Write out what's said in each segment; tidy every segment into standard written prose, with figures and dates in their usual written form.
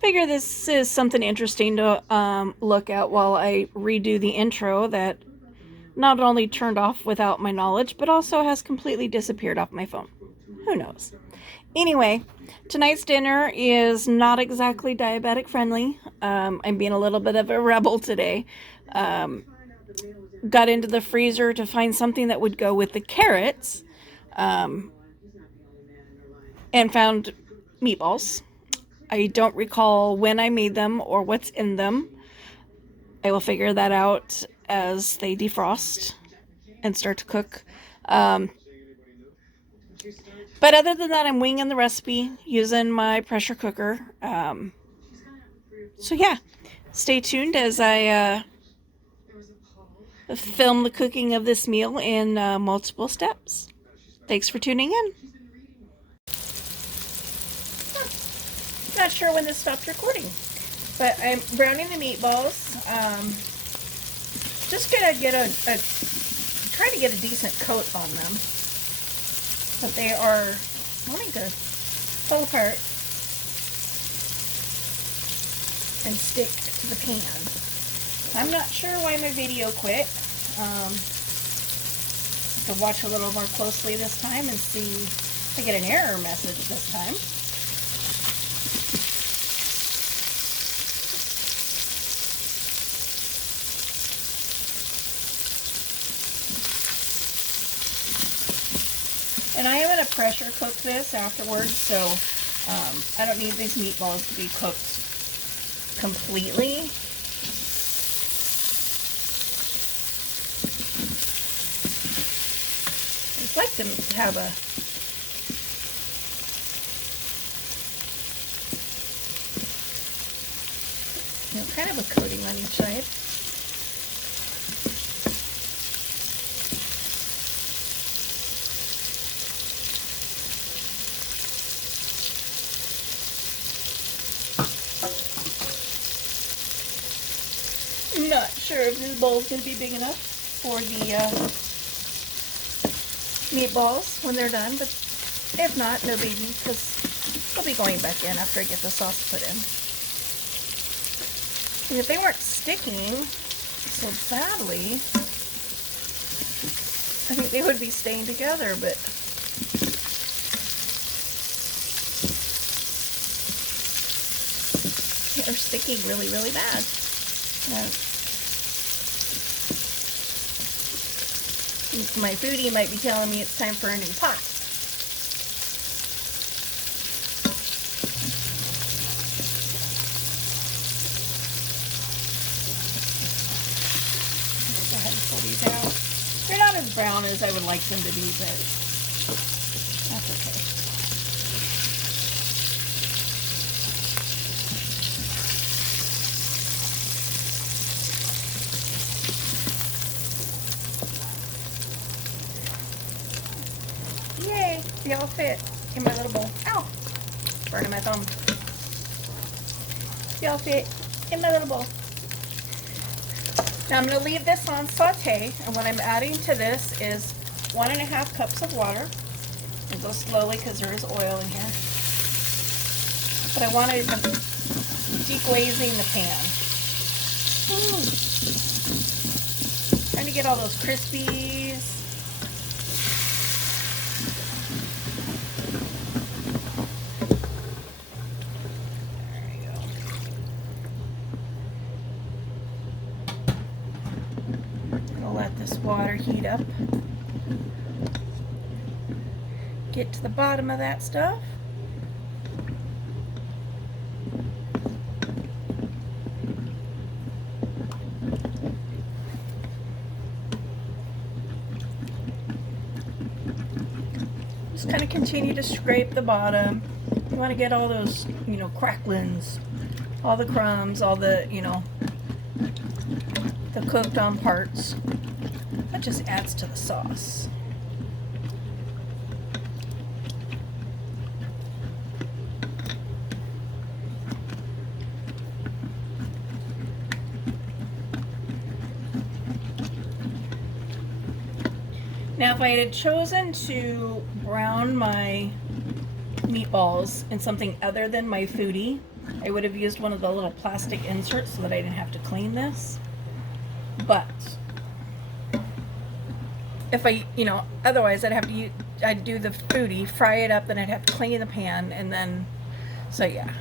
Figure this is something interesting to look at while I redo the intro that not only turned off without my knowledge, but also has completely disappeared off my phone. Who knows? Anyway, tonight's dinner is not exactly diabetic friendly. I'm being a little bit of a rebel today. Got into the freezer to find something that would go with the carrots, and found meatballs. I don't recall when I made them or what's in them. I will figure that out as they defrost and start to cook. Um, but other than that, I'm winging the recipe using my pressure cooker. So yeah, stay tuned as I film the cooking of this meal in multiple steps. Thanks for tuning in. Not sure when this stopped recording, but I'm browning the meatballs. Just gonna get try to get a decent coat on them, but they are wanting to fall apart and stick to the pan. I'm not sure why my video quit. To watch a little more closely this time and see if I get an error message this time. And I am going to pressure cook this afterwards, so I don't need these meatballs to be cooked completely. I just like them to have a kind of a coating on each side. I'm not sure if this bowl is going to be big enough for the meatballs when they're done, but if not, no biggie, because they'll be going back in after I get the sauce put in. And if they weren't sticking so badly, I think they would be staying together, but they're sticking really, really bad. My foodie might be telling me it's time for a new pot. Go ahead and pull these out. They're not as brown as I would like them to be, but that's okay. Yay! They all fit in my little bowl. Ow! Burning my thumb. They all fit in my little bowl. Now I'm going to leave this on saute, and what I'm adding to this is 1.5 cups of water. And go slowly because there is oil in here. But I want to deglazing the pan. Trying to get all those crispies. Water heat up. Get to the bottom of that stuff. Just kind of continue to scrape the bottom. You want to get all those, cracklings, all the crumbs, all the, the cooked on parts. That just adds to the sauce. Now, if I had chosen to brown my meatballs in something other than my foodie, I would have used one of the little plastic inserts so that I didn't have to clean this. But if I, otherwise I'd have to I'd do the foodie, fry it up, then I'd have to clean the pan, and then, so yeah,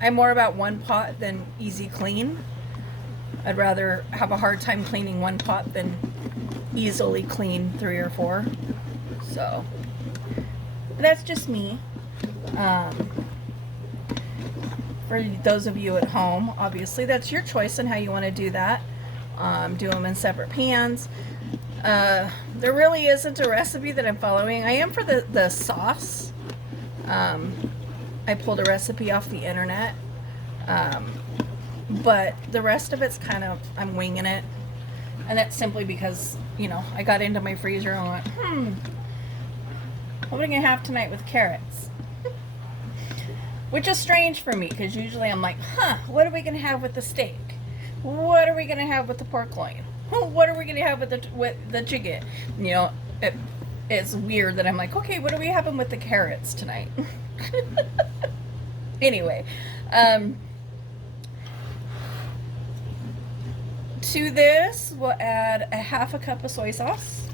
I'm more about one pot than easy clean. I'd rather have a hard time cleaning one pot than easily clean 3 or 4. So that's just me. For those of you at home, obviously that's your choice on how you want to do that. Do them in separate pans. There really isn't a recipe that I'm following. I am for the sauce. I pulled a recipe off the internet. But the rest of it's kind of, I'm winging it. And that's simply because, I got into my freezer and went, what are we going to have tonight with carrots? Which is strange for me, because usually I'm like, what are we going to have with the steak? What are we going to have with the pork loin? What are we going to have with the chicken? It's weird that I'm like, okay, what are we having with the carrots tonight? Anyway, to this, we'll add a 1/2 cup of soy sauce.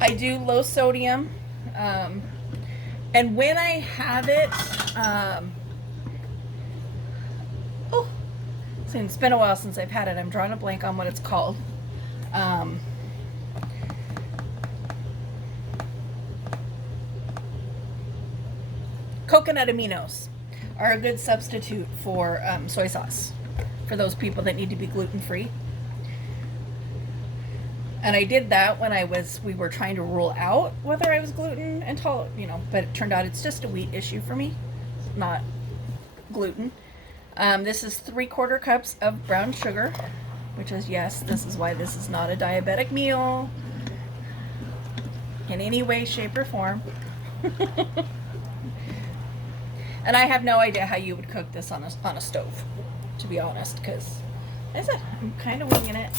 I do low sodium, and when I have it, it's been a while since I've had it. I'm drawing a blank on what it's called. Coconut aminos are a good substitute for soy sauce for those people that need to be gluten-free. And I did that when we were trying to rule out whether I was gluten intolerant, but it turned out it's just a wheat issue for me, not gluten. This is 3/4 cups of brown sugar, which is, yes, this is why this is not a diabetic meal in any way, shape, or form. And I have no idea how you would cook this on a stove, to be honest, because I'm kind of winging it.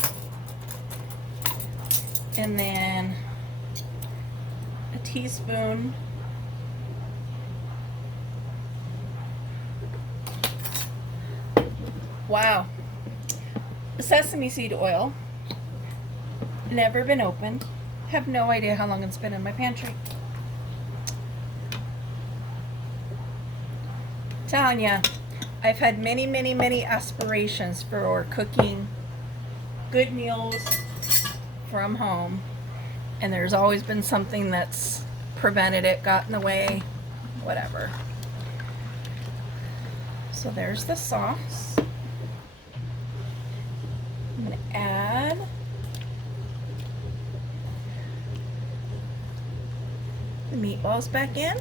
And then a teaspoon sesame seed oil. Never been opened. Have no idea how long it's been in my pantry. Telling ya, I've had many, many, many aspirations for cooking good meals from home, and there's always been something that's prevented it, got in the way, whatever. So there's the sauce. I'm going to add the meatballs back in.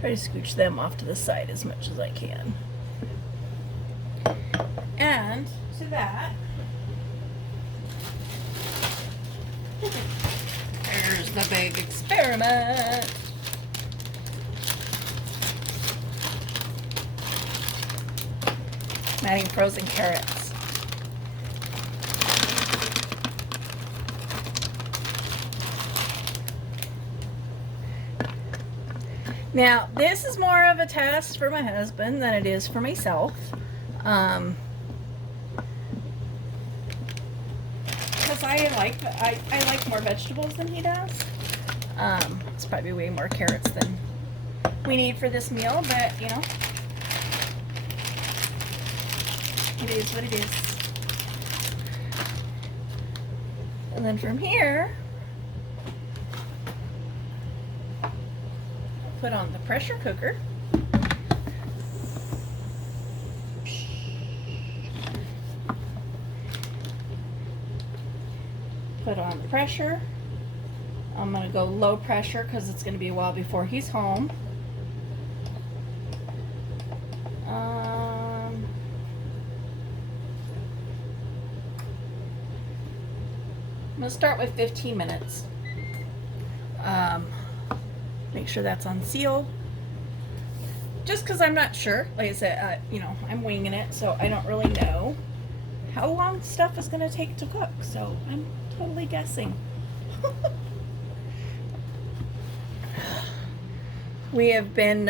Try to scooch them off to the side as much as I can. And to that, there's the big experiment. I'm adding frozen carrots. Now, this is more of a test for my husband than it is for myself. Because I like more vegetables than he does. It's probably way more carrots than we need for this meal, but it is what it is. And then from here, put on the pressure cooker. Put on the pressure. I'm going to go low pressure because it's going to be a while before he's home. I'm going to start with 15 minutes. Make sure that's unsealed. Just because I'm not sure. Like I said, I'm winging it, so I don't really know how long stuff is going to take to cook. So I'm Totally guessing. We have been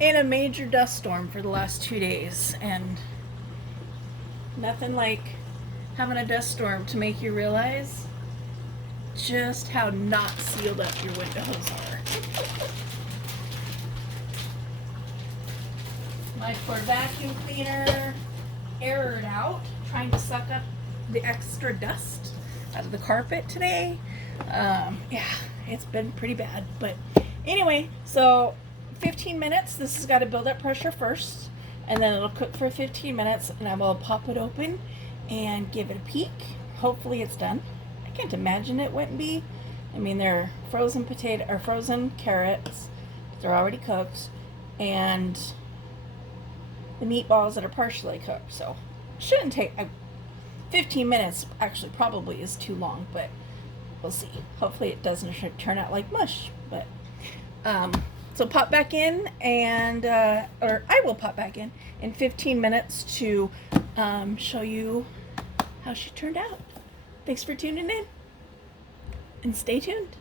in a major dust storm for the last 2 days, and nothing like having a dust storm to make you realize just how not sealed up your windows are. My poor vacuum cleaner errored out trying to suck up the extra dust out of the carpet today. Yeah, it's been pretty bad. But anyway, so 15 minutes. This has got to build up pressure first, and then it'll cook for 15 minutes, and I will pop it open and give it a peek. Hopefully it's done. I can't imagine it wouldn't be. I mean, they're frozen potato or frozen carrots. They're already cooked, and the meatballs that are partially cooked. So shouldn't take 15 minutes. Actually, probably is too long, but we'll see. Hopefully it doesn't turn out like mush. But so pop back in, and or I will pop back in 15 minutes to show you how she turned out. Thanks for tuning in, and stay tuned.